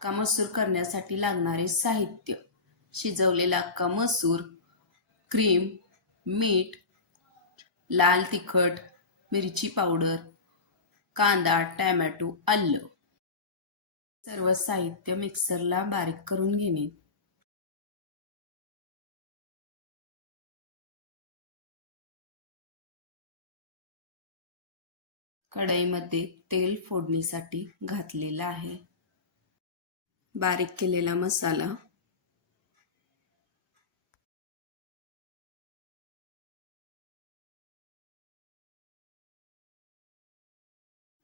अख्खा मसूर करण्यासाठी लागणारे साहित्य: शिजवलेला अख्खा मसूर, क्रीम, मीठ, लाल तिखट, मिरची पावडर, कांदा, टोमॅटो, आलं. सर्व साहित्य मिक्सरला बारीक करून घेणे. कढईमध्ये तेल फोडणीसाठी घातलेलं आहे. बारीक केलेला मसाला,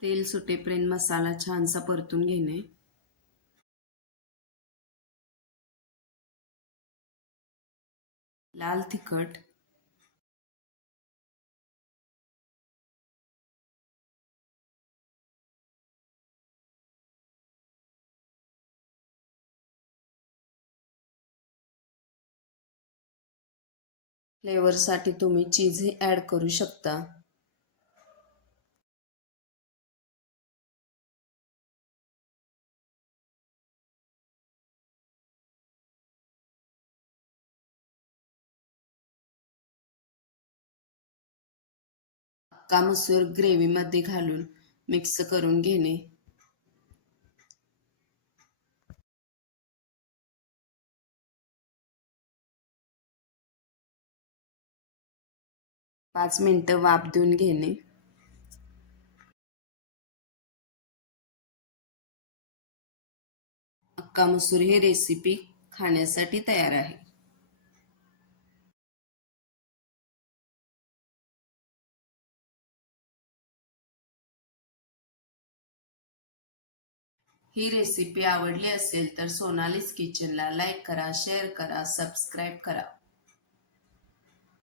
तेल सुटेपर्यंत मसाला छानसा परतून घेणे. लाल तिखट, फ्लेवरसाठी तुम्ही चीजही ॲड करू शकता. अख्खा मसूर ग्रेव्हीमध्ये घालून मिक्स करून घेणे. पाच मिनिटं वाफ देऊन घेणे. अख्खा मसूर ही रेसिपी खाण्यासाठी तयार आहे. ही रेसिपी आवडली असेल तर सोनालीज किचनला लाईक करा, शेअर करा, सबस्क्राईब करा.